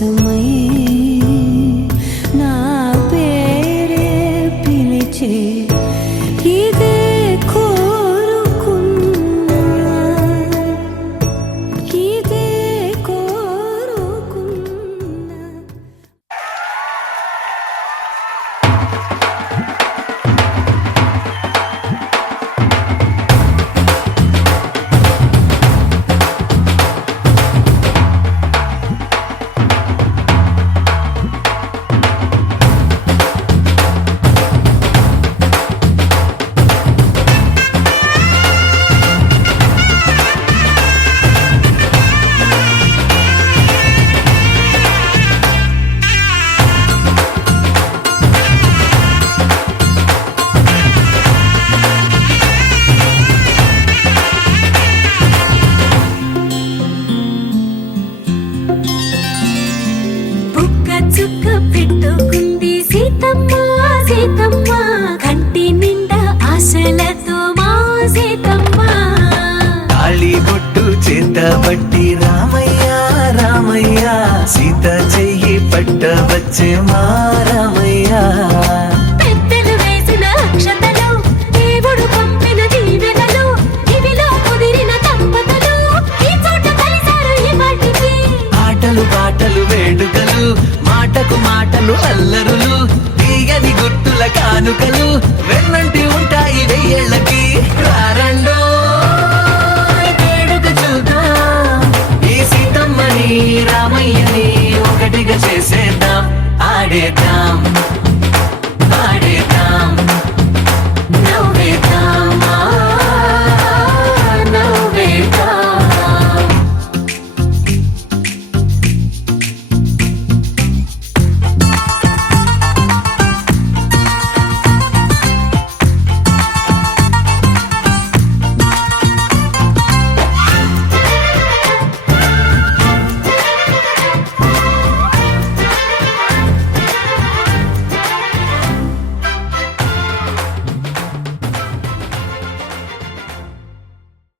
హస్తమై నా పేరే పిలిచే ఇదే కోరుకున్నా ఇదే కోరుకున్నా. చుక్క పెట్టుకుంది సీతమ్మ సీతమ్మ కంటి నిండా ఆశలతో మా సీతమ్మ. తాళి బొట్టు చేతబట్టి రామయ్య రామయ్య సీత చెయ్యి పట్ట వచ్చే మా రామయ్య. పెద్దలు వేసిన అక్షతలు దేవుడు పంపిన దీవెనలు ఇవిలో కుదిరిన దంపతులు ఈ చోట కలిసారు ఈ వాటికి. ఆటలు పాటలు వేడుకలు మాటకు మాటలు అల్లరులు తీయని గుర్తుల కానుకలు వెన్నంటి ఉంటాయి వెయ్యేళ్ళకి. రారండో వేడుక చూద్దాం ఈ సీతమ్మని రామయ్యని ఒకటిగా చేసేద్దాం ఆడేద్దాం.